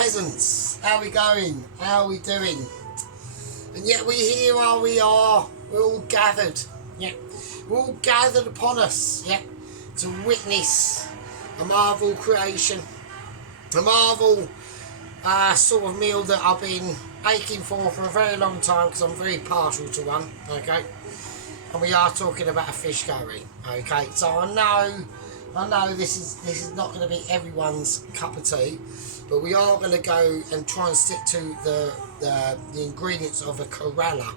peasants, how we going? How we doing? And yet we here we are, we're all gathered, yeah, we're all gathered upon us, yeah, to witness a Marvel creation, a Marvel sort of meal that I've been aching for a very long time because I'm very partial to one, okay, and we are talking about a fish curry, okay, so I know this is not going to be everyone's cup of tea, but we are going to go and try and stick to the ingredients of a Kerala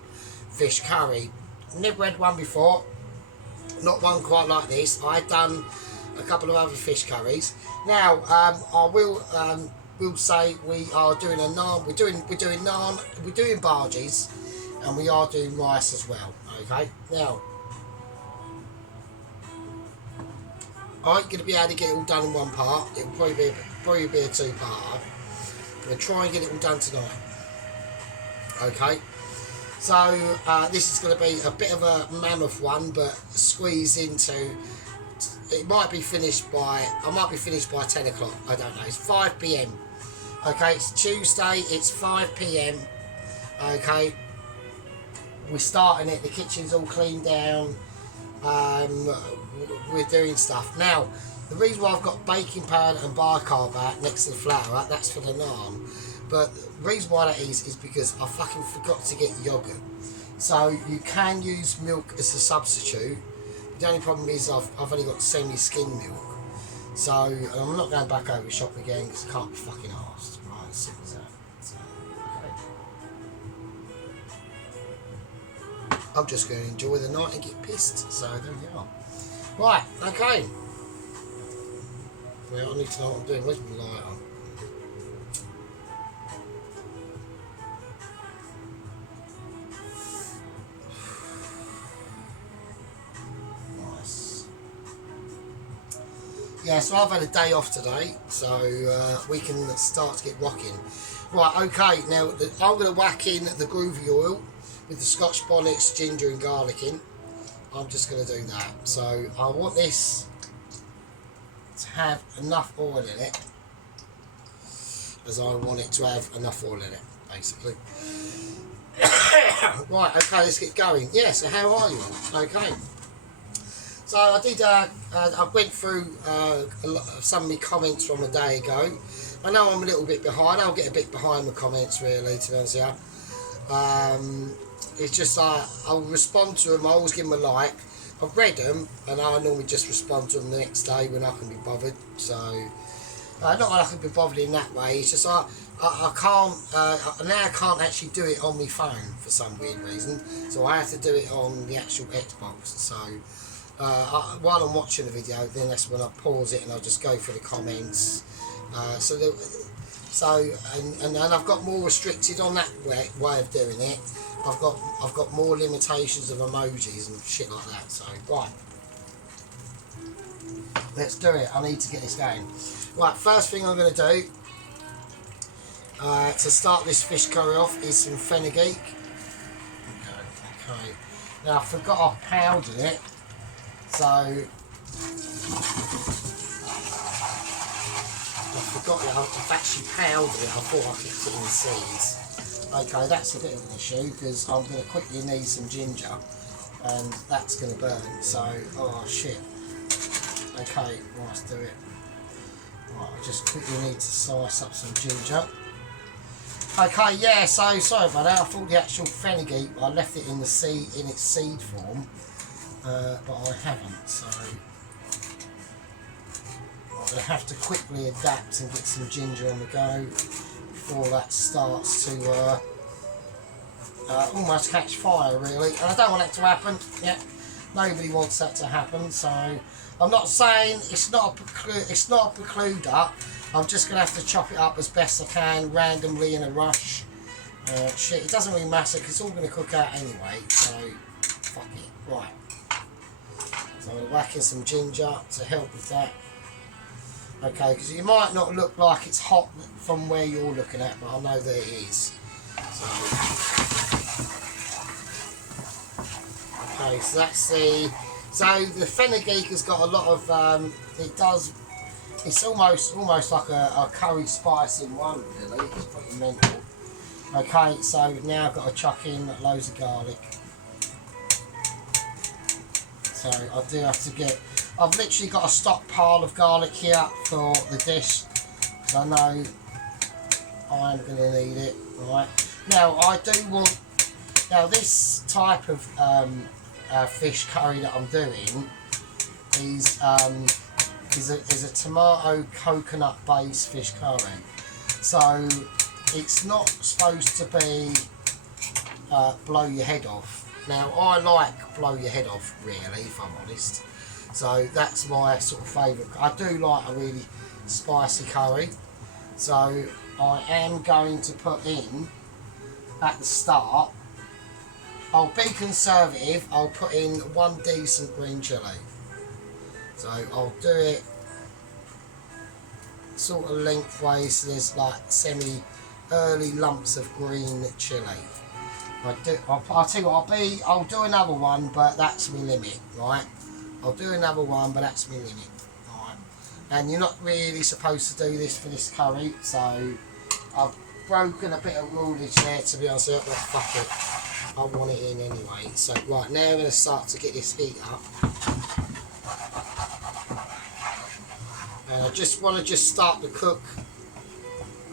fish curry. Never had one before, not one quite like this. I've done a couple of other fish curries. Now I will say we are doing a naan. We're doing naan. We're doing bhajis, and we are doing rice as well. Okay. Now I ain't going to be able to get it all done in one part. It'll probably be a two-parter. I'm going to try and get it all done tonight. Okay. So this is going to be a bit of a mammoth one, but squeeze into. It might be finished by. I might be finished by 10 o'clock. I don't know. It's 5 p.m. Okay. It's Tuesday. It's 5 p.m. Okay. We're starting it. The kitchen's all cleaned down. We're doing stuff now. The reason why I've got baking powder and bicarb next to the flour, that's for the naan, but the reason why that is because I fucking forgot to get yogurt. So you can use milk as a substitute. The only problem is I've only got semi-skim milk, so I'm not going back over the shop again because I can't be fucking arsed. Right, as simple as that. So, okay. I'm just going to enjoy the night and get pissed, so there we are. Right, okay. Well, I need to know what I'm doing. Where's my lighter? Nice. Yeah, so I've had a day off today, so we can start to get rocking. Right, okay, now I'm going to whack in the groovy oil with the Scotch bonnets, ginger and garlic in. I'm just going to do that. So I want this to have enough oil in it, as I want it to have enough oil in it, basically. Right, okay, let's get going. Yeah, so how are you all? Okay. So I did, I went through some of my comments from a day ago. I know I'm a little bit behind. I'll get a bit behind the comments, really, to be honest with you. It's just I'll respond to them. I always give them a like. I've read them, and I normally just respond to them the next day when I can be bothered. So not that I can be bothered in that way. It's just I can't now. I can't actually do it on my phone for some weird reason. So I have to do it on the actual Xbox. So while I'm watching the video, then that's when I pause it and I'll just go through the comments. And I've got more restricted on that way of doing it. I've got more limitations of emojis and shit like that. So right, let's do it. I need to get this going. Right, first thing I'm going to do to start this fish curry off is some fenugreek. Okay. Now I forgot I powdered it, so I've actually powdered it. I thought I could put it in seeds. Okay, that's a bit of an issue because I'm going to quickly need some ginger and that's going to burn. So, oh shit. Okay, right, let's do it. Right, I just quickly need to slice up some ginger. Okay, yeah, so sorry about that. I thought the actual fenugreek, I left it in its seed form, but I haven't. So I'm going to have to quickly adapt and get some ginger on the go before that starts to almost catch fire, really. And I don't want that to happen. Yeah, nobody wants that to happen. So I'm not saying it's not a precluder. I'm just going to have to chop it up as best I can, randomly in a rush. Shit, it doesn't really matter because it's all going to cook out anyway. So fuck it. Right. So I'm going to whack in some ginger to help with that. Okay, because it might not look like it's hot from where you're looking at, but I know that it is. So, okay, so that's the fenugreek has got a lot of it does It's almost like a curry spice in one, really. It's pretty mental. Okay, so now I've got to chuck in loads of garlic. So I do have to get... I've literally got a stockpile of garlic here for the dish. So I know I'm going to need it. Right. Now, I do want... Now, this type of fish curry that I'm doing is a tomato coconut based fish curry. So it's not supposed to be blow your head off. Now I like blow your head off, really, if I'm honest. So that's my sort of favourite. I do like a really spicy curry. So I am going to put in at the start. I'll be conservative. I'll put in one decent green chilli. So I'll do it sort of lengthways, so there's like semi-early lumps of green chilli. I'll tell you what, I'll do another one, but that's my limit, right? I'll do another one, but that's my limit, right? And you're not really supposed to do this for this curry, so I've broken a bit of rulage there, to be honest with you, but fuck it. I want it in anyway. So right, now I'm going to start to get this heat up. And I just want to start to cook,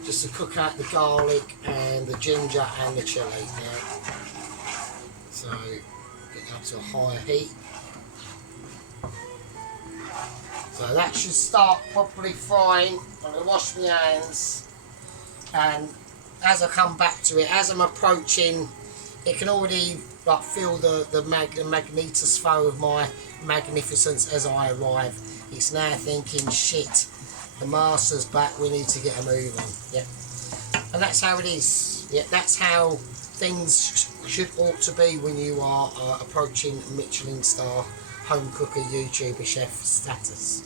just to cook out the garlic and the ginger and the chilli now. So get up to a higher heat. So that should start properly frying. I'm going to wash my hands, and as I come back to it, as I'm approaching, it can already like feel the magnetosphere of my magnificence as I arrive. It's now thinking, shit, the master's back, we need to get a move on. Yeah. And that's how it is. Yeah, that's how things ought to be when you are approaching Michelin star home cooker, YouTuber, chef status.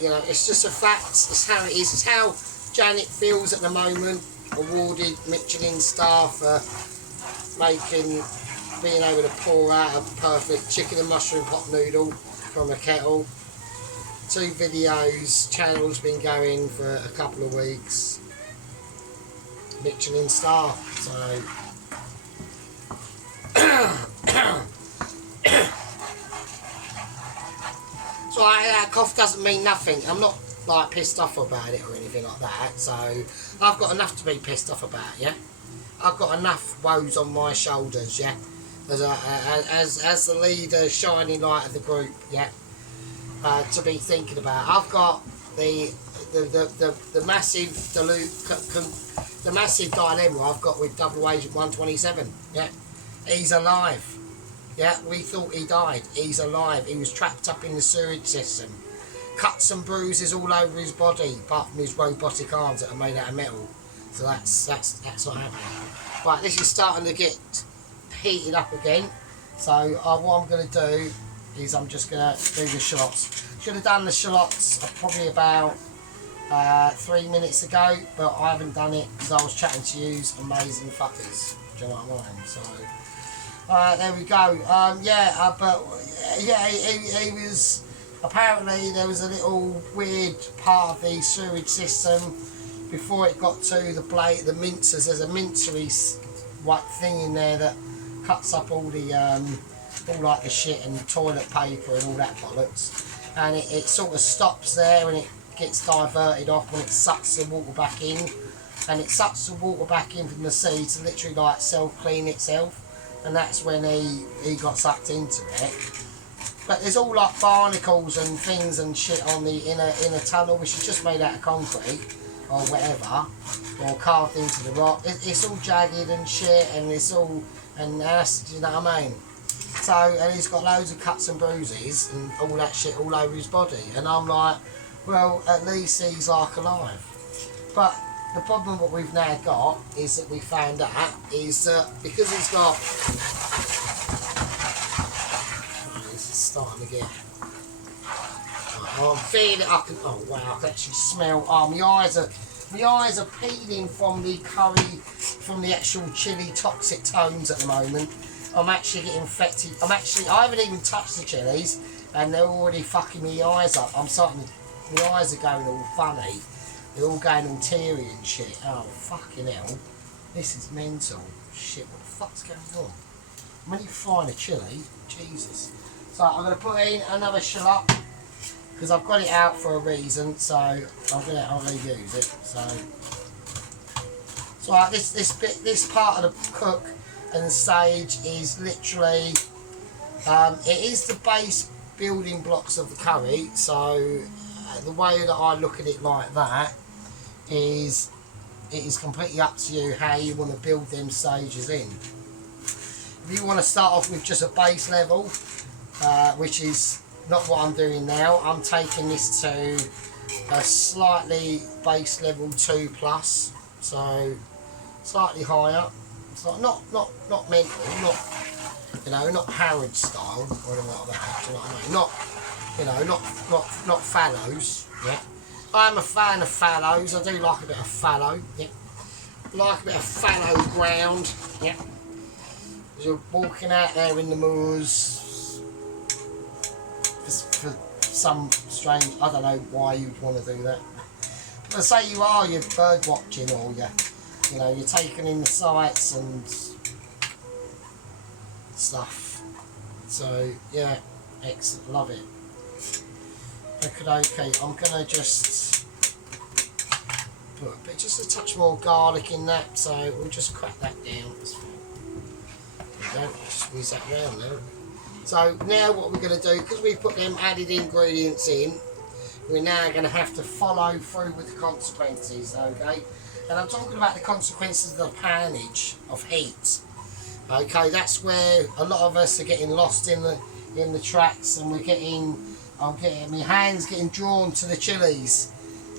You know, it's just a fact. It's how it is. It's how Janet feels at the moment. Awarded Michelin star for being able to pour out a perfect chicken and mushroom pot noodle from a kettle. 2 videos, channel's been going for a couple of weeks. Michelin star, so so that cough doesn't mean nothing. I'm not like pissed off about it or anything like that. So I've got enough to be pissed off about, yeah. I've got enough woes on my shoulders, yeah. As the leader, shining light of the group, yeah. To be thinking about. I've got the massive the massive dilemma I've got with Double Agent 127. Yeah, he's alive. Yeah, we thought he died. He's alive. He was trapped up in the sewage system. Cuts and bruises all over his body, apart from his robotic arms that are made out of metal. So that's not happening. Right, this is starting to get heated up again. So what I'm going to do is I'm just going to do the shallots. Should have done the shallots probably about 3 minutes ago, but I haven't done it because I was chatting to you amazing fuckers. Do you know what I mean? So there we go. He was apparently there was a little weird part of the sewage system before it got to the mincers. There's a mincery white thing in there that cuts up all the all like the shit and toilet paper and all that bollocks, and it sort of stops there and it gets diverted off when it sucks the water back in, and it sucks the water back in from the sea to literally like self-clean itself, and that's when he got sucked into it. But there's all like barnacles and things and shit on the inner tunnel, which is just made out of concrete or whatever, or carved into the rock. It's all jagged and shit, and it's all, and that's, you know what I mean? So, and he's got loads of cuts and bruises and all that shit all over his body, and I'm like, well, at least he's like alive. But the problem what we've now got is that we found out is that because he's got, this is starting to get, I'm feeling it, oh wow, I can actually smell, my eyes are peeling from the curry, from the actual chilli toxic tones at the moment. I'm actually getting infected. I haven't even touched the chilies and they're already fucking me eyes up. I'm starting to my eyes are going all funny. They're all going all teary and shit. Oh, fucking hell. This is mental. Shit, what the fuck's going on? When you frying a chilli, Jesus. So I'm going to put in another shallot because I've got it out for a reason. So I'm going to use it. So like this part of the cook and stage is literally it is the base building blocks of the curry. So the way that I look at it like that is it is completely up to you how you want to build them stages in. If you want to start off with just a base level, which is not what I'm doing now, I'm taking this to a slightly base level 2+, so slightly higher. So not mental, not Harrod style or anything like that. Do you know what I mean? Not fallows. Yeah. I'm a fan of fallows. I do like a bit of fallow. Yeah. Like a bit of fallow ground. Yeah. As you're walking out there in the moors for some strange, I don't know why you'd want to do that. But say you're bird watching or you're taking in the sights and stuff. So yeah, excellent, love it. Okay, I'm gonna just put just a touch more garlic in that, so we'll just crack that down. There we go, just squeeze that round there. So now what we're gonna do, because we put them added ingredients in, we're now gonna have to follow through with the consequences, okay? And I'm talking about the consequences of the pannage of heat. Okay, that's where a lot of us are getting lost in the tracks, and I'm getting my hands getting drawn to the chilies.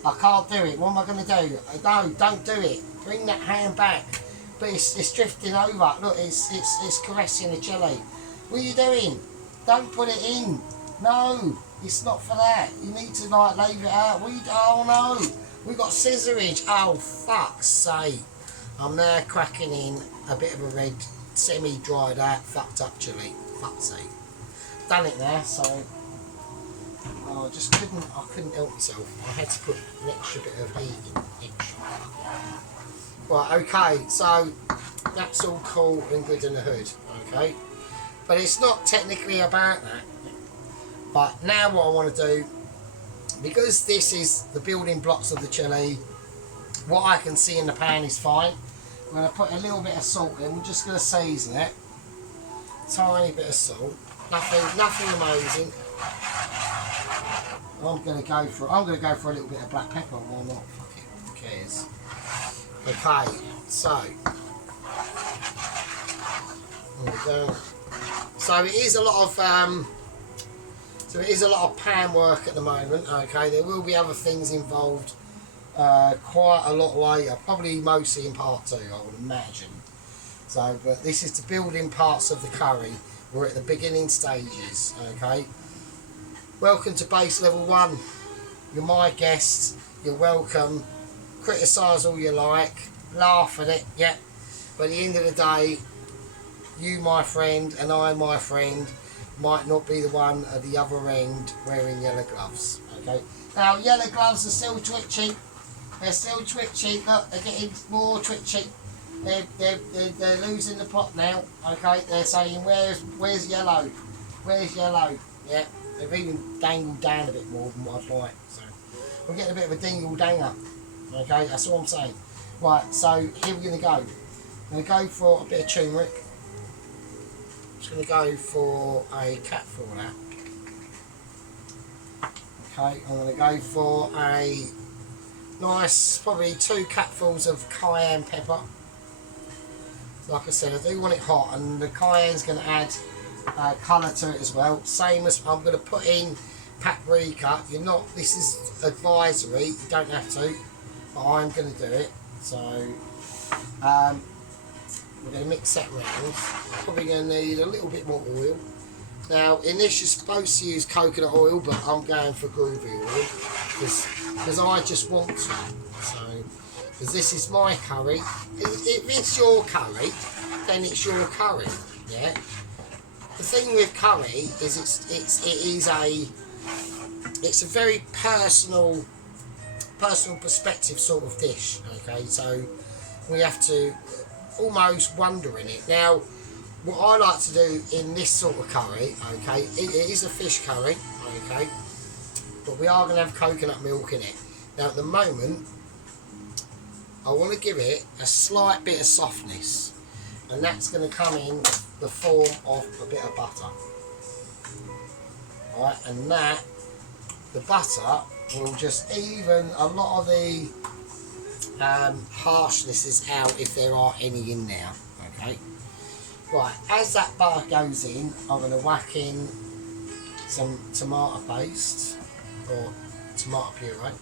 I can't do it. What am I going to do? No, don't do it. Bring that hand back. But it's drifting over. Look, it's caressing the chili. What are you doing? Don't put it in. No, it's not for that. You need to leave it out. Oh no, we got scissorage. Oh fuck's sake! I'm now cracking in a bit of a red, semi-dried out, fucked up chili. Fuck's sake. Done it now, so. I just couldn't help myself. I had to put an extra bit of heat in. Right, okay, so that's all cool and good in the hood, okay? But it's not technically about that. But now what I want to do, because this is the building blocks of the chili, what I can see in the pan is fine. I'm going to put a little bit of salt in. We're just going to season it. Tiny bit of salt. Nothing amazing. I'm gonna go for a little bit of black pepper. Why not? Fuck it. Who cares? Okay, so there we go. So it is a lot of pan work at the moment. Okay, there will be other things involved quite a lot later, probably mostly in part 2, I would imagine. So, but this is the building parts of the curry. We're at the beginning stages. Okay. Welcome to base level 1. You're my guest. You're welcome. Criticise all you like. Laugh at it, yeah. But at the end of the day, you, my friend, and I, my friend, might not be the one at the other end wearing yellow gloves. Okay. Now, yellow gloves are still twitchy. They're still twitchy. Look, they're getting more twitchy. They're losing the plot now. Okay. They're saying, where's yellow? Where's yellow? Yeah. They've even dangled down a bit more than what I'd like. So we're getting a bit of a dingle danger. Okay, that's all I'm saying. Right, so here we're going to go. I'm going to go for a bit of turmeric. I'm just going to go for a cupful of that. Okay, I'm going to go for a nice, probably 2 cupfuls of cayenne pepper. Like I said, I do want it hot, and the cayenne's going to add colour to it as well. Same as I'm going to put in paprika. This is advisory, you don't have to, but I'm going to do it. So we're going to mix that round. Probably going to need a little bit more oil. Now in this you're supposed to use coconut oil, but I'm going for groovy oil because I just want to. So because this is my curry. If it's your curry, then it's your curry. Yeah. The thing with curry is it is a it's a very personal perspective sort of dish. Okay, so we have to almost wonder in it. Now, what I like to do in this sort of curry, okay, it is a fish curry, okay, but we are going to have coconut milk in it. Now, at the moment, I want to give it a slight bit of softness, and that's going to come in the form of a bit of butter. Alright, and that, the butter will just even a lot of the harshnesses out if there are any in there. Okay. Right, as that butter goes in, I'm going to whack in some tomato paste or tomato puree.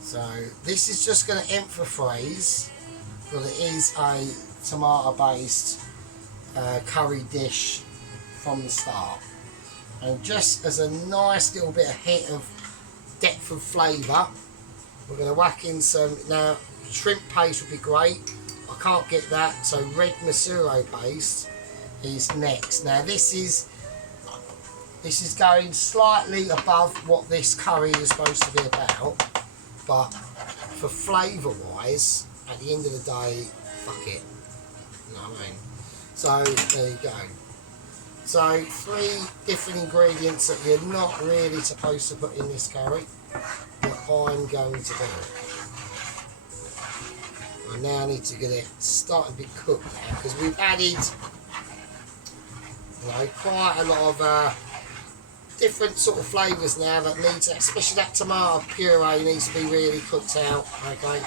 So this is just going to emphasise that it is a tomato based curry dish from the start. And just as a nice little bit of hit of depth of flavour, we're going to whack in some, now shrimp paste would be great, I can't get that, so red Masuro paste is next. Now this is going slightly above what this curry is supposed to be about, but for flavour wise, at the end of the day, fuck it, you know what I mean? So there you go. So 3 different ingredients that you're not really supposed to put in this curry, that I'm going to do. I now need to get it starting to be cooked now, because we've added, you know, quite a lot of different sort of flavours now that needs, especially that tomato puree needs to be really cooked out. Okay,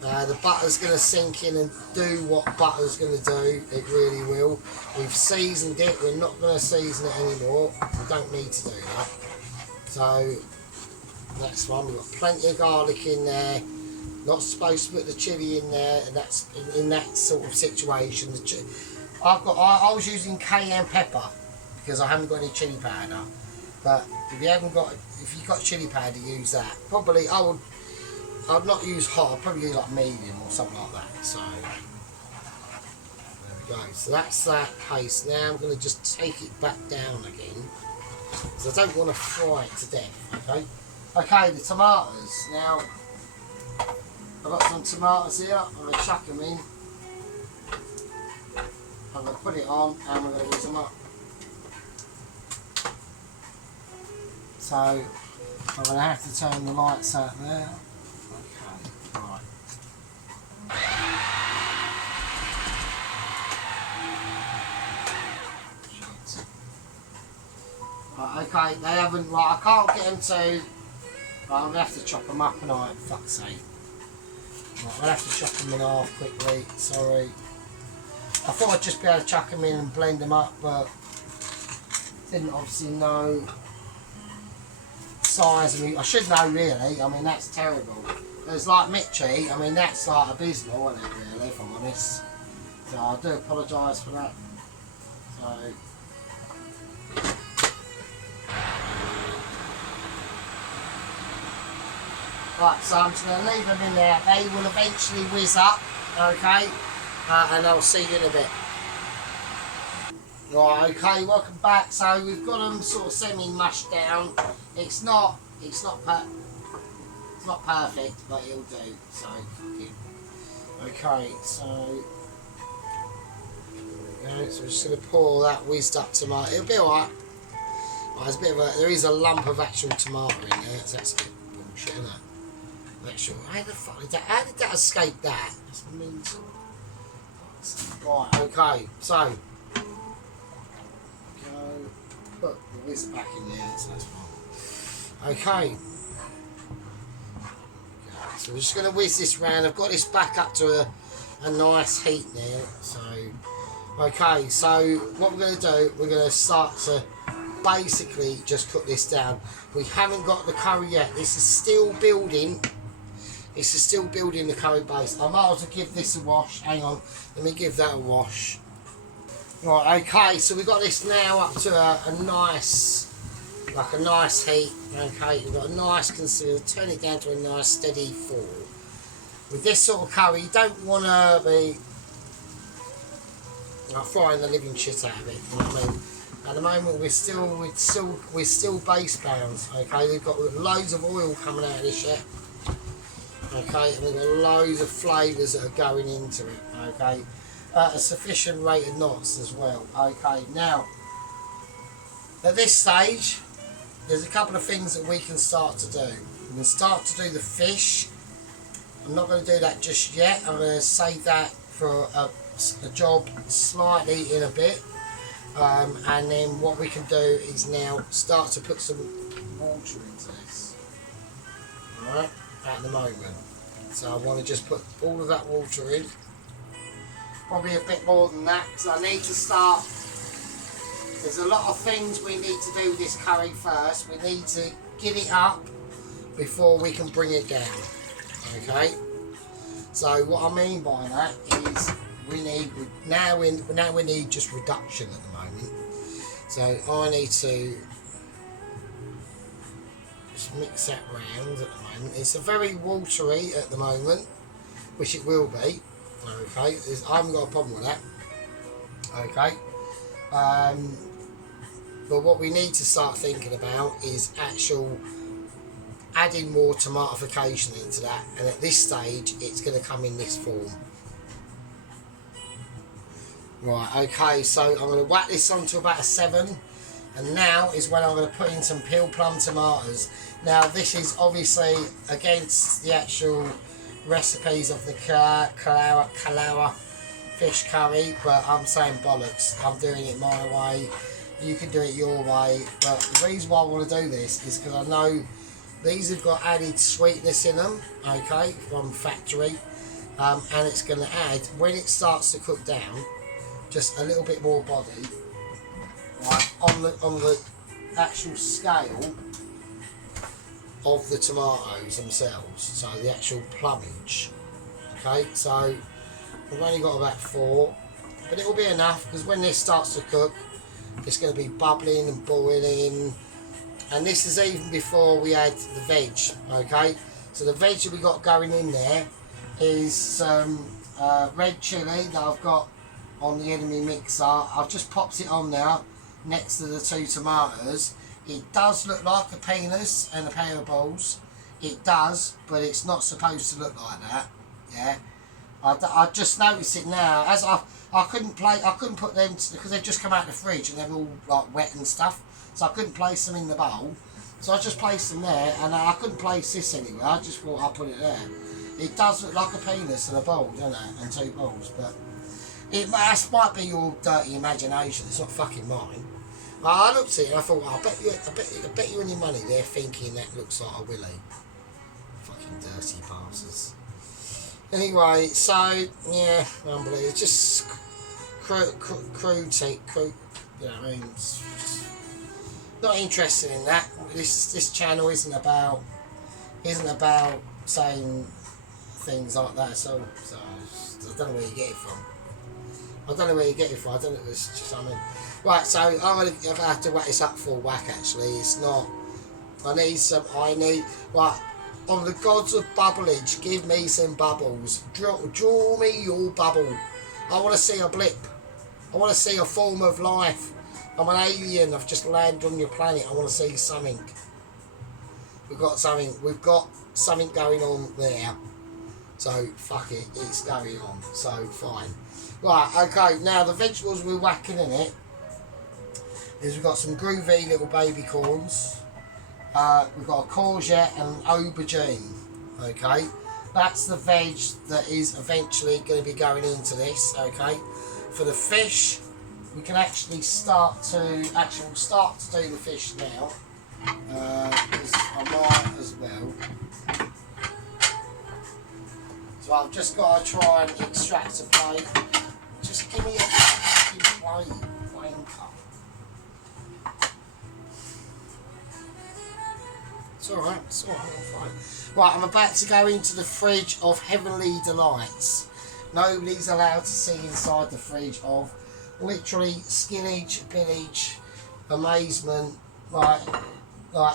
the butter's going to sink in and do what butter's going to do. It really will. We've seasoned it. We're not going to season it anymore. We don't need to do that. So next one, we've got plenty of garlic in there. Not supposed to put the chilli in there, and that's in that sort of situation. I was using cayenne pepper because I haven't got any chilli powder. But if you've got chilli powder, use that. Probably I'd not use hot. I'd probably use like medium or something like that. So there we go. So that's that paste. Now I'm going to just take it back down again, because I don't want to fry it to death. Okay. Okay, the tomatoes. Now I've got some tomatoes here. I'm going to chuck them in. I'm going to put it on and we're going to whiz them up. So I'm going to have to turn the lights out there. Okay, right. Right, okay, they haven't, right, I can't get them to, right, I'm going to have to chop them up and I, fuck's sake. Right, I'll have to chop them in half quickly, sorry. I thought I'd just be able to chuck them in and blend them up, but didn't obviously know size. I should know really, I mean that's terrible. There's like Mitchie, I mean that's like abysmal, isn't it really, if I'm honest. So I do apologise for that. So right, so I'm just going to leave them in there. They will eventually whiz up, okay, and I'll see you in a bit. Right, okay, welcome back. So we've got them sort of semi-mushed down. It's not perfect, but it'll do. So fuck it. Okay, so there we go. So we're just going to pour that whizzed up tomato. It'll be alright. Right, there's a bit of there is a lump of actual tomato in there. So that's a bit bullshit, isn't it? Sure. How the fuck did that? How did that escape that? That's mental. Right, okay, so put the whisk back in there, so that's fine. Okay. So we're just going to whiz this round. I've got this back up to a nice heat now. So okay, so what we're going to do, we're going to start to basically just cook this down. We haven't got the curry yet. This is still building. This is still building the curry base. I might as well give this a wash. Hang on, let me give that a wash. Right, okay, so we've got this now up to a nice, like a nice heat. Okay, we've got a nice consistency. Turn it down to a nice steady fall. With this sort of curry, you don't want to be like frying the living shit out of it. You know what I mean? At the moment we're still base bound. Okay, we've got loads of oil coming out of this yet. Okay, and we've got loads of flavours that are going into it. Okay, at a sufficient rate of knots as well. Okay, now at this stage, there's a couple of things that we can start to do. We can start to do the fish. I'm not going to do that just yet. I'm going to save that for a job slightly in a bit. And then what we can do is now start to put some water into this. Alright, at the moment. So I want to just put all of that water in. Probably a bit more than that, because I need to start. There's a lot of things we need to do with this curry first. We need to get it up before we can bring it down. Okay? So what I mean by that is we need just reduction at the moment. So I need to just mix that round at the moment. It's a very watery at the moment, which it will be. Okay, I haven't got a problem with that. Okay, but what we need to start thinking about is actual adding more tomatification into that, and at this stage it's going to come in this form. Right, okay, so I'm going to whack this on to about a 7, and now is when I'm going to put in some peeled plum tomatoes. Now this is obviously against the actual recipes of the Kalawa fish curry, but I'm saying bollocks. I'm doing it my way, you can do it your way, but the reason why I want to do this is because I know these have got added sweetness in them, okay, from factory, and it's going to add, when it starts to cook down, just a little bit more body, right, on the actual scale of the tomatoes themselves, so the actual plumage. Okay, so we've only got about 4, but it will be enough, because when this starts to cook, it's going to be bubbling and boiling, and this is even before we add the veg. Okay, so the veg that we got going in there is some red chilli that I've got on the enemy mixer. I've just popped it on now next to the 2 tomatoes. It does look like a penis and a pair of balls. It does, but it's not supposed to look like that. Yeah, I just noticed it now. As I couldn't put them because they've just come out of the fridge and they're all like wet and stuff. So I couldn't place them in the bowl. So I just placed them there, and I couldn't place this anywhere. I just thought I'd put it there. It does look like a penis and a ball, doesn't it? And 2 balls, but that might be your dirty imagination. It's not fucking mine. I looked at it and I thought, I bet you any money they're thinking that looks like a willy. Fucking dirty bastards. Anyway, so yeah, unbelievable. It's just crude, you know what I mean? Not interested in that. This channel isn't about saying things like that. So I don't know where you get it from. I don't know, it's just, I mean, right, so I'm going to have to whack this up for a whack, actually. It's not, right, on the gods of bubbleage, give me some bubbles. Draw me your bubble. I want to see a blip. I want to see a form of life. I'm an alien, I've just landed on your planet. I want to see something. We've got something going on there. So, fuck it, it's going on. So, fine. Right, okay, now the vegetables we're whacking in it is we've got some groovy little baby corns. We've got a courgette and an aubergine. Okay, that's the veg that is eventually going to be going into this. Okay, for the fish, we can actually start to do the fish now. Because I might as well. So I've just got to try and extract a plate. Just give me a fucking plate, wanker. It's alright, I'm fine. Right, I'm about to go into the fridge of Heavenly Delights. Nobody's allowed to see inside the fridge of literally skinnage, pillage, amazement, like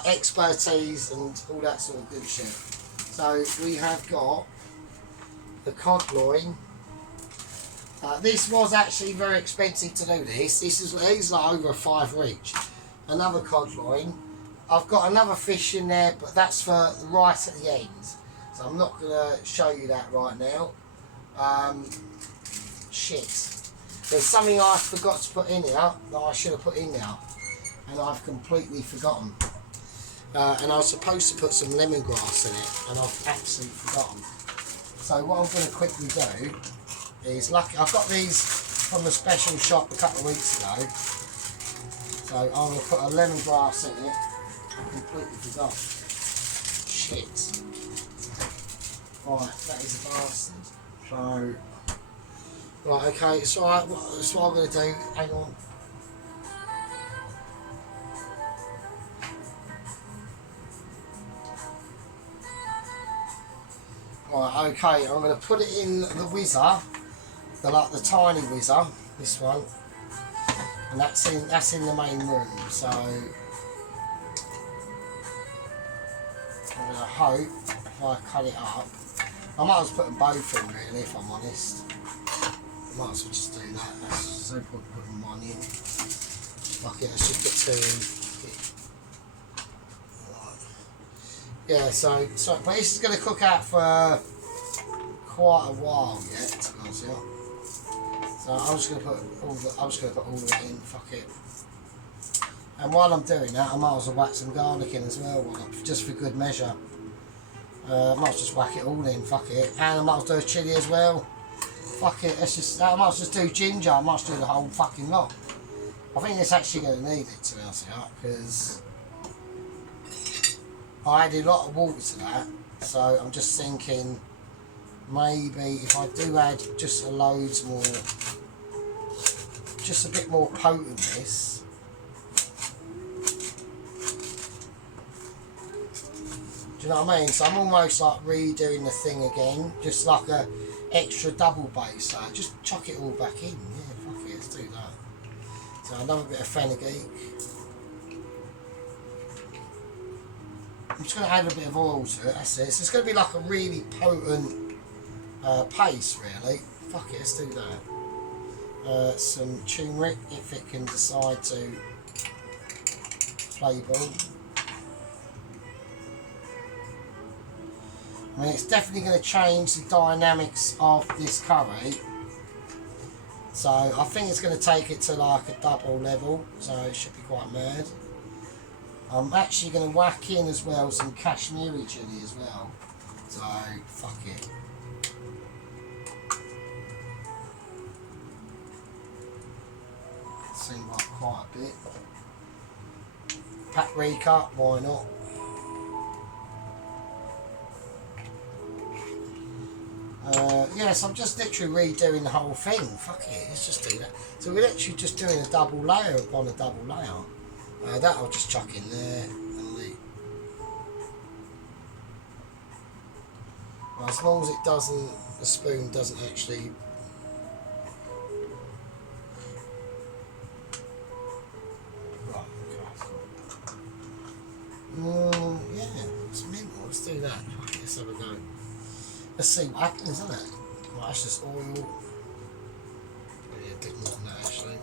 expertise and all that sort of good shit. So we have got the cod loin, This was actually very expensive to do this. These are over a £5 each. Another cod loin. I've got another fish in there, but that's for right at the end. So I'm not going to show you that right now. Shit. There's something I forgot to put in here that I should have put in there. And I've completely forgotten. And I was supposed to put some lemongrass in it, and I've absolutely forgotten. So what I'm going to quickly do is, lucky I've got these from the special shop a couple of weeks ago. So I'm going to put a lemongrass in it. I completely forgot. Shit. Right, that is a bastard. So, right, okay, it's alright. That's what I'm going to do. Hang on. Right, okay, I'm going to put it in the whizzer, the tiny whizzer, this one, and that's in the main room. So I'm going to hope if I cut it up, I might as well put them both in really, if I'm honest. I might as well just do that. That's no point putting one in. Fuck it, let's just put two in. Yeah, so but this is going to cook out for quite a while yet, to be honest with you. So I'm just going to put all of it in. Fuck it. And while I'm doing that, I might as well whack some garlic in as well, just for good measure. I might just whack it all in. Fuck it. And I might as well do chilli as well. Fuck it. I might just do ginger. I might just do the whole fucking lot. I think it's actually going to need it, to be honest with you, because I added a lot of water to that, so I'm just thinking maybe if I do add just loads more, just a bit more potentness. Do you know what I mean? So I'm almost like redoing the thing again, just like a extra double base. So just chuck it all back in. Yeah, fuck it, let's do that. So another bit of fenugreek. I'm just going to add a bit of oil to it, that's it. So it's going to be like a really potent paste, really. Fuck it, let's do that. Some turmeric, if it can decide to play ball. I mean, it's definitely going to change the dynamics of this curry. So I think it's going to take it to like a double level, so it should be quite mad. I'm actually going to whack in as well some Kashmiri chilli as well. So, fuck it. Seems like quite a bit. Paprika, why not? Yes, I'm just literally redoing the whole thing. Fuck it, let's just do that. So we're literally just doing a double layer upon a double layer. That I'll just chuck in there and leave. Well, as long as it doesn't, the spoon doesn't actually. Right, okay. Yeah, it's mental. Let's do that. Okay, let's have a go. Let's see what happens, isn't it? Right, that's just oil. Yeah, a bit more than that actually.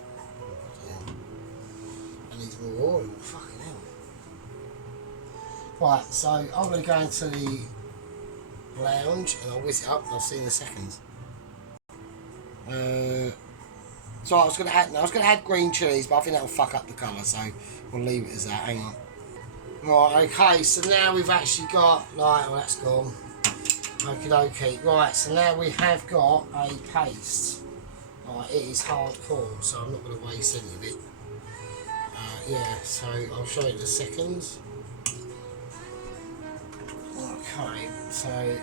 Needs more oil, fucking hell. Right, so I'm going to go into the lounge and I'll whiz it up and I'll see you in a second. So I was going to add green chilies, but I think that'll fuck up the colour, so we'll leave it as that. Hang on. Right, okay, so now we've actually got, like, well, that's gone. Okie dokie. Right, so now we have got a paste. Right, it is hardcore, so I'm not going to waste any of it. Yeah, so I'll show you in a second. Okay, so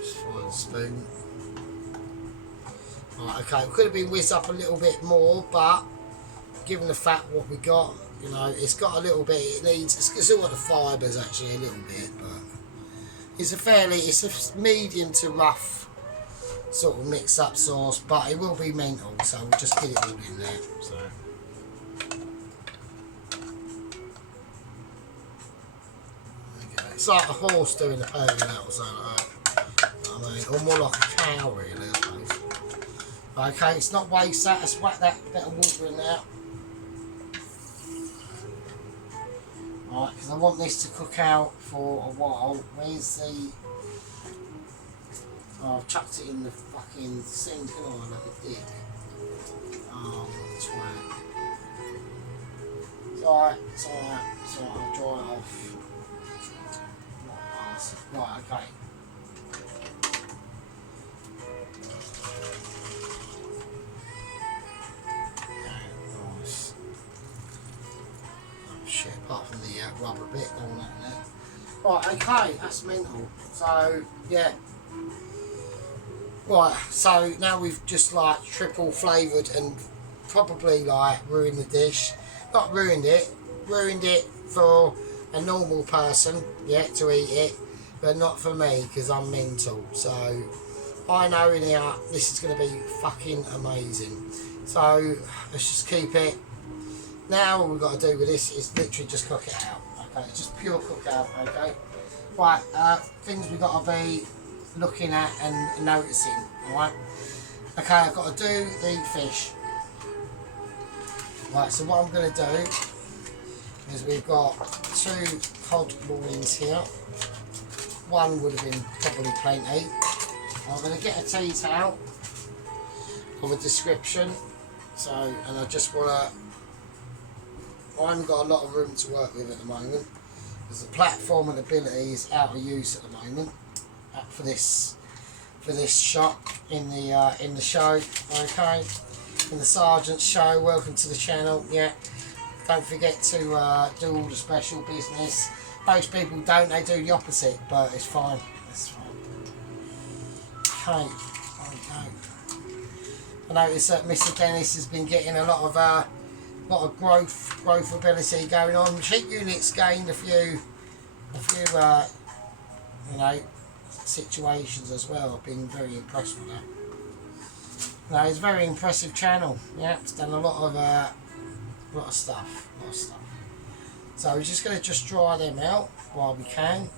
just find a spoon. Right, okay, we could have been whizzed up a little bit more, but given the fact what we got, you know, it's got a little bit. It's still got the fibres actually a little bit, but it's a medium to rough sort of mix up sauce, but it will be mental, so we'll just get it all in there. So okay. It's like a horse doing a pony out or something like that. I or more like a cow really, I suppose. Okay, it's not waste that, let's whack that bit of water in there. Right, because I want this to cook out for a while. Where's the... Oh, I've chucked it in the fucking sink, can I, like a dick? Oh, twat. It's alright, it's alright, it's alright, I'll dry it off. Right, okay. Nice. Oh shit, apart from the rubber bit on that there. Right, okay, that's mental. So, yeah. Right, so now we've just like triple flavoured and probably like ruined the dish. Not ruined it for a normal person, yeah, to eat it, but not for me because I'm mental. So I know in here this is going to be fucking amazing. So let's just keep it. Now all we've got to do with this is literally just cook it out. Okay, it's just pure cook out. Okay, right. Things we've got to be looking at and noticing. All right. Okay, I've got to do the fish. Right. So what I'm going to do is we've got 2 cod loins here. One would have been probably plenty. I'm going to get a tea towel of a description. So, and I just want to. I haven't got a lot of room to work with at the moment because the platform and ability is out of use at the moment for this shot in the show. Okay, in the Sergeant's show. Welcome to the channel. Yeah, don't forget to do all the special business. Most people don't. They do the opposite, but it's fine. That's fine. Okay, I noticed that Mr. Dennis has been getting a lot of growth ability going on. Sheep units gained a few you know, situations as well. I've been very impressed with that. No, it's a very impressive channel. Yeah, it's done a lot of stuff. So we're just going to dry them out while we can.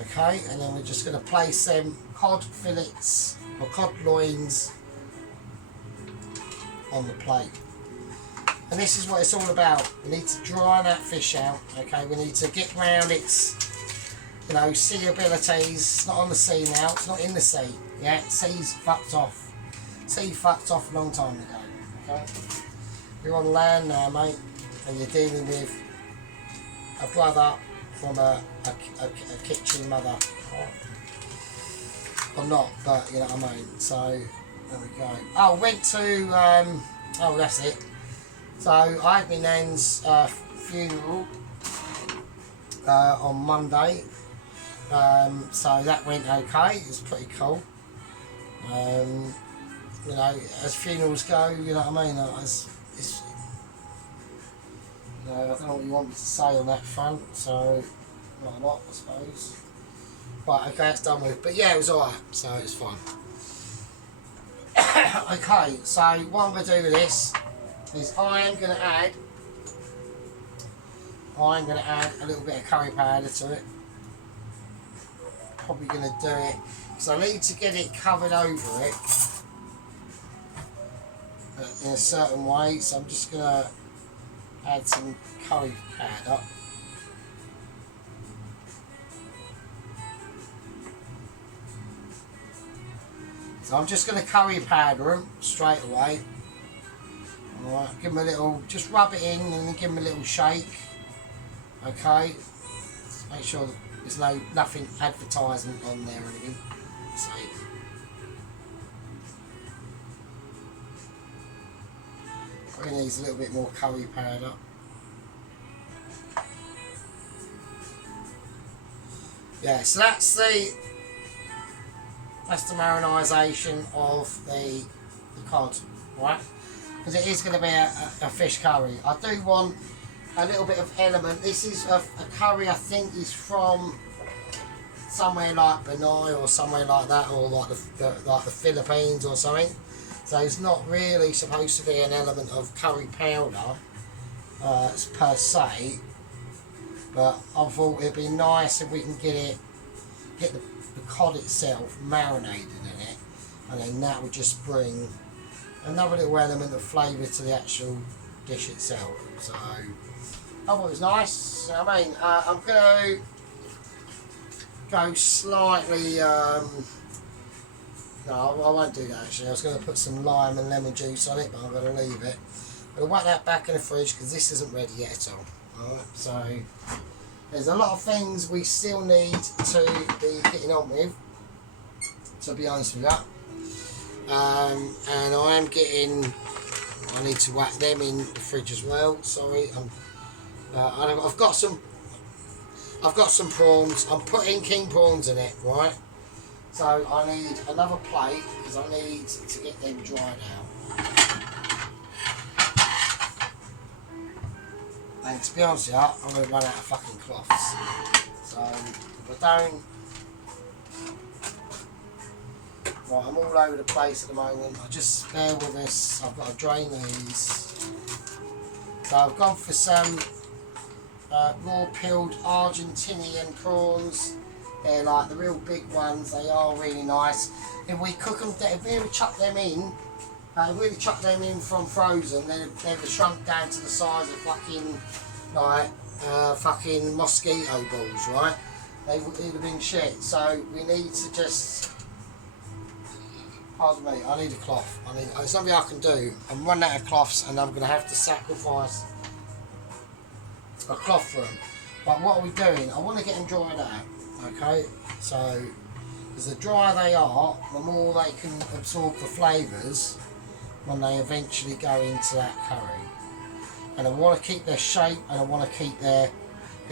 Okay, and then we're just going to place them cod fillets or cod loins on the plate. And this is what it's all about. We need to dry that fish out. Okay, we need to get round its, you know, sea abilities. It's not on the sea now. It's not in the sea. Yeah, sea's fucked off. Sea fucked off a long time ago. Okay, you're on land now, mate, and you're dealing with a brother from a kitchen mother, or not, but you know what I mean. So there we go. Oh, went to oh, that's it. So I had my nan's funeral on Monday. So that went okay. It was pretty cool. You know, as funerals go, you know what I mean. It's, you know, I don't know what you want me to say on that front. So not a lot, I suppose. Right, okay, it's done with. But yeah, it was alright. So it's fine. Okay, so what I'm going to do with this is I am going to add a little bit of curry powder to it. Probably going to do it because I need to get it covered over it in a certain way. So I'm just going to add some curry powder. So I'm just going to curry powder them straight away. Alright, give them a little, just rub it in and then give them a little shake. Okay, make sure that there's nothing advertisement on there or anything. So, probably needs a little bit more curry powder. Yeah, so that's the marinisation of the cod, right? Because it is going to be a fish curry. I do want a little bit of element. This is a curry I think is from somewhere like Brunei or somewhere like that, or like the Philippines or something. So it's not really supposed to be an element of curry powder per se. But I thought it'd be nice if we can get it get the cod itself marinated in it, and then that will just bring another little element of flavour to the actual dish itself. So I thought it was nice. I mean, I'm going to go slightly. No, I won't do that actually. I was going to put some lime and lemon juice on it, but I'm going to leave it. I'm going to whack that back in the fridge because this isn't ready yet at all. Alright, so there's a lot of things we still need to be getting on with, to be honest with you. And I need to whack them in the fridge as well. Sorry, I've got some prawns. I'm putting king prawns in it, right? So I need another plate because I need to get them dried out. And to be honest with you, I'm going to run out of fucking cloths. So if I don't... Right, I'm all over the place at the moment. Just bear with us. I've got to drain these. So I've gone for some raw peeled Argentinian prawns. They're like the real big ones. They are really nice. If we cook them, if we really chuck them in, from frozen, they'd have shrunk down to the size of fucking fucking mosquito balls, right? They'd have been shit. So we need to just. Pardon me. I need a cloth. It's something I can do. I'm running out of cloths, and I'm going to have to sacrifice a cloth for them. But what are we doing? I want to get them dried out. Okay, so as the drier they are, the more they can absorb the flavours when they eventually go into that curry. And I want to keep their shape, and I want to keep their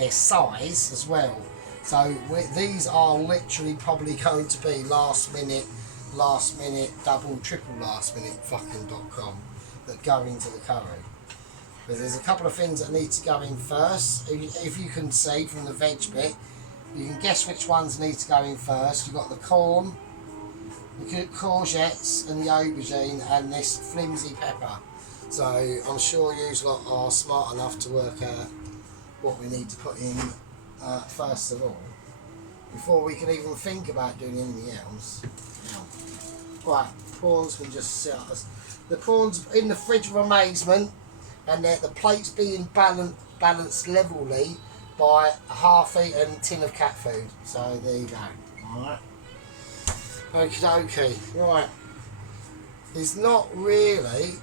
size as well. So these are literally probably going to be last minute, double, triple last minute fucking.com that go into the curry. But there's a couple of things that need to go in first. If you can see from the veg bit, you can guess which ones need to go in first. You've got the corn, the courgettes and the aubergine and this flimsy pepper. So I'm sure you lot are smart enough to work out what we need to put in first of all, before we can even think about doing anything else. Right, prawns can just sit us. The prawns in the fridge of amazement, and the plates being balanced levelly by a half-eaten tin of cat food. So there you go. Alright. Okie dokie. Right. There's not really...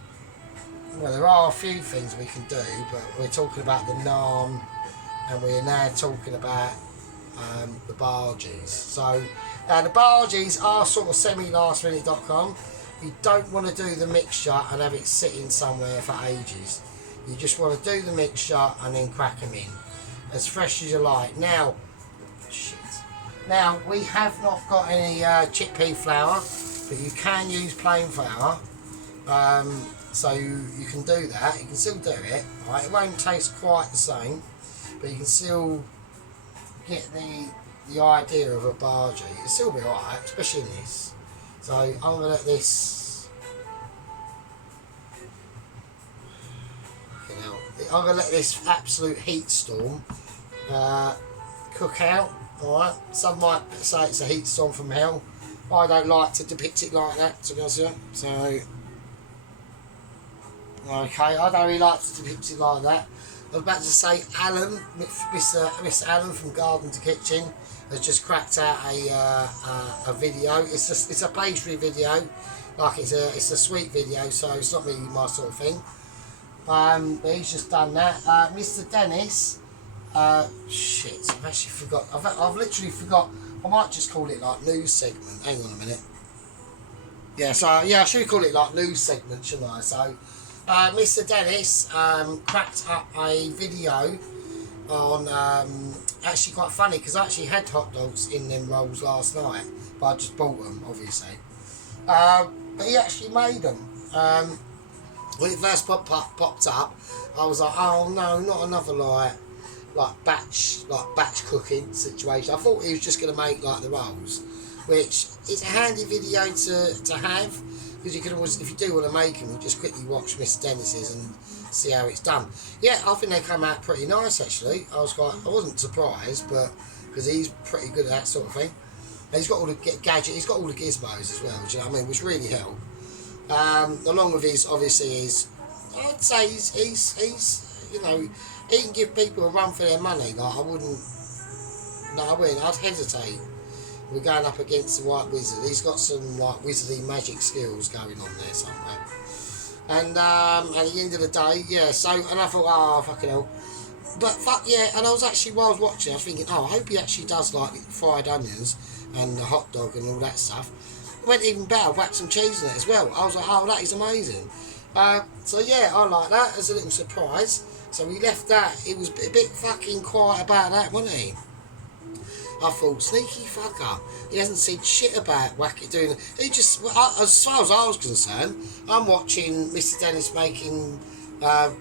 Well, there are a few things we can do, but we're talking about the naan, and we're now talking about the bargees. So, now the bargees are sort of semi-last-minute.com. You don't want to do the mixture and have it sitting somewhere for ages. You just want to do the mixture and then crack them in. As fresh as you like. Now, we have not got any chickpea flour, but you can use plain flour. So you can do that. You can still do it. Right? It won't taste quite the same, but you can still get the idea of a bargee. It'll still be alright, especially in this. So I'm going to let this. I'm going to let this absolute heat storm cook out. Alright, some might say it's a heat storm from hell. I don't like to depict it like that, to be honest with you. So, okay, I don't really like to depict it like that. I was about to say Alan, Mr. Alan from Garden to Kitchen has just cracked out a video. It's a pastry video, like it's a sweet video, so it's not really my sort of thing. But he's just done that. Mr. Dennis, shit, I've actually forgot. I've literally forgot. I might just call it like news segment. Hang on a minute. Yeah, so yeah, I should call it like news segment, shouldn't I? So, Mr. Dennis cracked up a video on actually quite funny, because I actually had hot dogs in them rolls last night, but I just bought them, obviously. But he actually made them. When it first popped up, I was like, oh no, not another like batch cooking situation. I thought he was just going to make like the rolls, which is a handy video to have, because you can always, if you do want to make them, you just quickly watch Mr. Dennis's and see how it's done. Yeah, I think they come out pretty nice actually. I wasn't surprised, but because he's pretty good at that sort of thing. And he's got all the gadgets, he's got all the gizmos as well, do you know what I mean, which really help. Along with his, obviously, I'd say he's, you know, he can give people a run for their money. Like, I'd hesitate. We're going up against the White Wizard. He's got some, like, wizardly magic skills going on there somewhere. And at the end of the day, yeah, so, and I thought, oh, fucking hell. But, fuck, yeah, and I was actually, while I was watching, I was thinking, oh, I hope he actually does, like, fried onions and the hot dog and all that stuff. It went even better, whacked some cheese in it as well. I was like, oh, that is amazing. So yeah, I like that as a little surprise. So we left that. It was a bit fucking quiet about that, wasn't he? I thought, sneaky fucker. He hasn't said shit about Wacky doing it. He just, as far as I was concerned, I'm watching Mr. Dennis making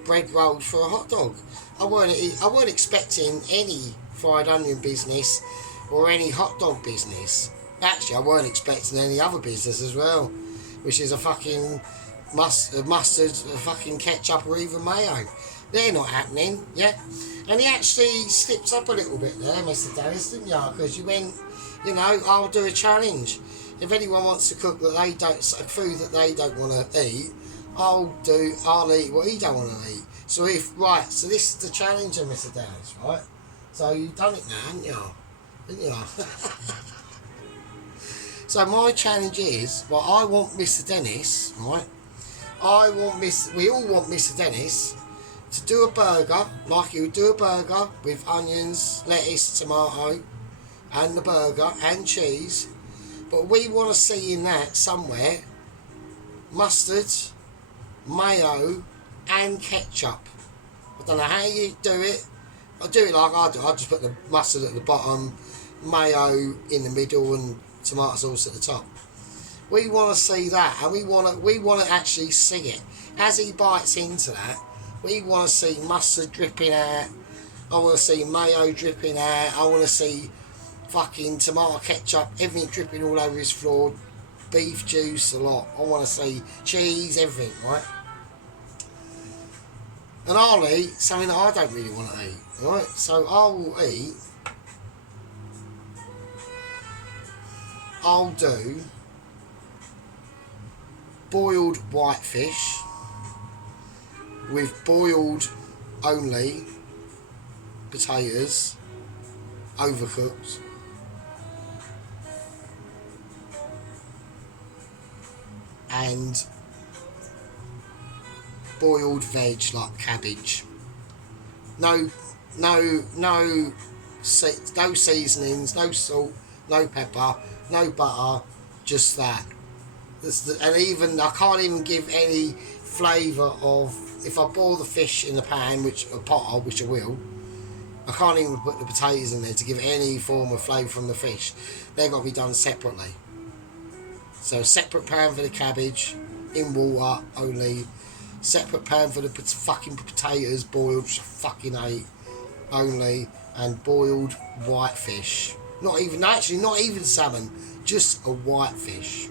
bread rolls for a hot dog. I weren't expecting any fried onion business or any hot dog business. Actually, I weren't expecting any other business as well, which is a fucking mustard, a fucking ketchup, or even mayo. They're not happening, yeah. And he actually slipped up a little bit there, Mr. Dennis, didn't you? Because you went, you know, I'll do a challenge. If anyone wants to cook food that they don't want to eat, I'll eat what he don't want to eat. So so this is the challenge, Mr. Dennis, right? So you've done it now, haven't you? Didn't you? So my challenge is, well, I want Mr. Dennis, right? We all want Mr. Dennis to do a burger, like he would do a burger with onions, lettuce, tomato, and the burger, and cheese. But we want to see in that somewhere mustard, mayo, and ketchup. I don't know how you do it. I do it like I do. I just put the mustard at the bottom, mayo in the middle, and tomato sauce at the top. We want to see that, and we want to actually see it as he bites into that. We want to see mustard dripping out. I want to see mayo dripping out. I want to see fucking tomato ketchup, everything dripping all over his floor. Beef juice, a lot. I want to see cheese, everything, right? And I'll eat something that I don't really want to eat, right? So I'll do boiled whitefish with boiled only potatoes, overcooked, and boiled veg like cabbage. No seasonings, no salt, no pepper, no butter, just that. And even I can't even give any flavour of, if I boil the fish in the pan, which I will, I can't even put the potatoes in there to give any form of flavour from the fish. They've got to be done separately. So separate pan for the cabbage, in water only. Separate pan for the fucking potatoes, boiled, which I fucking hate, only. And boiled whitefish. Not even salmon, just a whitefish.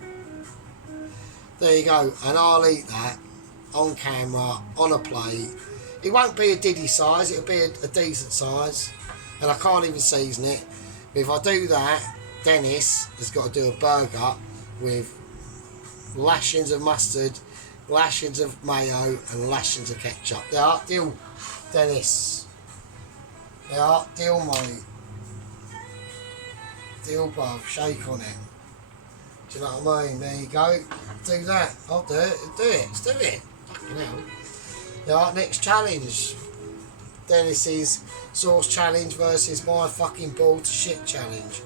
There you go, and I'll eat that on camera, on a plate. It won't be a diddy size, it'll be a decent size, and I can't even season it. But if I do that, Dennis has got to do a burger with lashings of mustard, lashings of mayo, and lashings of ketchup. There are deal, Dennis. There are deal, mate. Deal, bruv. Shake on it. Do you know what I mean? There you go. Do that. I'll do it. Let's do it. Fucking hell. Yeah, next challenge. Dennis's sauce challenge versus my fucking ball to shit challenge.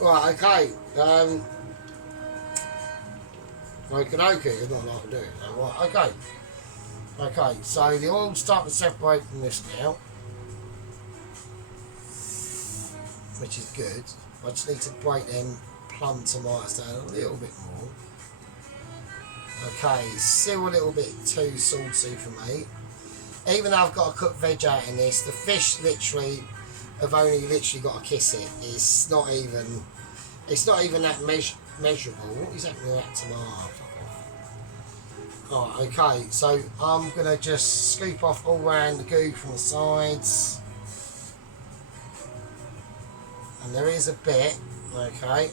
Right, okay. Okay, it's not like I do it. Right, okay. Okay, so the oil's starting to separate from this now, which is good. I just need to break them plum tomatoes down a little bit more. Okay, still a little bit too salty for me. Even though I've got to cook veg out in this, the fish literally have only got to kiss it. It's not even that measurable. What is happening with that tomato? Right, okay, so I'm going to just scoop off all round the goo from the sides. And there is a bit, okay,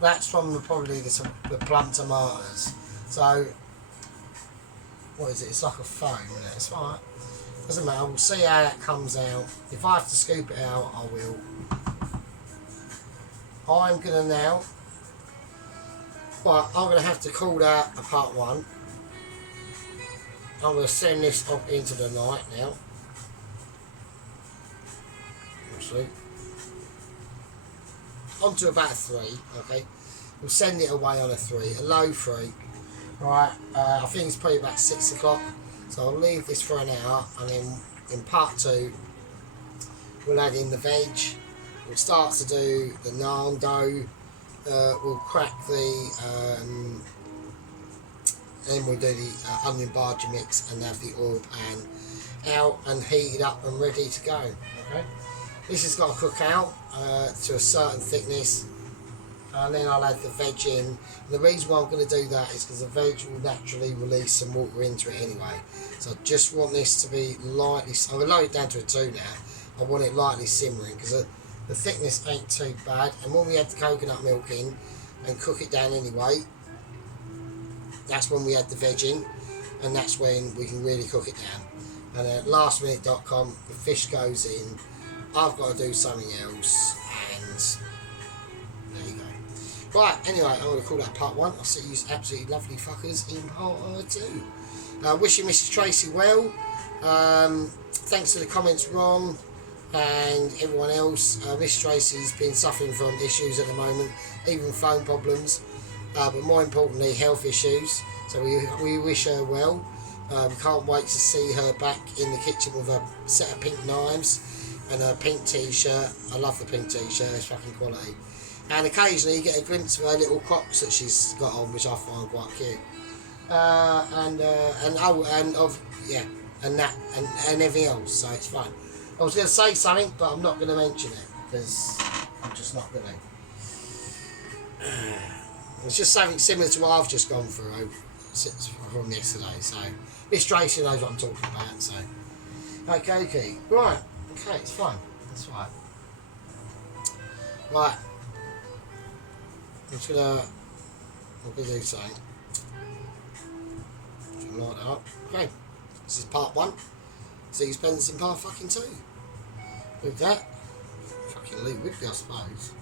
That's from probably the plum tomatoes. So, what is it? It's like a foam, isn't it? It's alright. Doesn't matter. We'll see how that comes out. If I have to scoop it out, I will. I'm going to now... Right, I'm going to have to call that a part 1. I'm going to send this up into the night now. Actually. On to about a 3, okay? We'll send it away on a 3, a low 3. Right, I think it's probably about 6 o'clock. So I'll leave this for an hour, and then in part 2, we'll add in the veg. We'll start to do the naan dough. We'll crack the, then we'll do the onion bhaji mix and have the oil pan out and heated up and ready to go. Okay, this has got to cook out to a certain thickness, and then I'll add the veg in. And the reason why I'm going to do that is because the veg will naturally release some water into it anyway. So I just want this to be lightly. I'm going to lower it down to a 2 now. I want it lightly simmering because the thickness ain't too bad. And when we add the coconut milk in and cook it down anyway, that's when we add the veg in, and that's when we can really cook it down. And at lastminute.com, the fish goes in. I've got to do something else, and there you go. Right, anyway, I'm going to call that part 1. I'll see you absolutely lovely fuckers in part 2. Wishing Mrs. Tracy well. Thanks to the comments wrong and everyone else. Miss Tracy's been suffering from issues at the moment, even phone problems, but more importantly health issues, so we wish her well. We can't wait to see her back in the kitchen with a set of pink knives and a pink t-shirt. I love the pink t-shirt, it's fucking quality. And occasionally you get a glimpse of her little Crocs that she's got on, which I find quite cute. And everything else, so it's fine. I was going to say something, but I'm not going to mention it, because I'm just not going to. It's just something similar to what I've just gone through from yesterday, so Miss Tracy knows what I'm talking about, so. Okay. Right, okay, it's fine. That's right. Right. I'm just going to do something. Light that up. Okay, this is part 1. See you spend in part fucking 2. With that, fucking Lee Whitby, I suppose.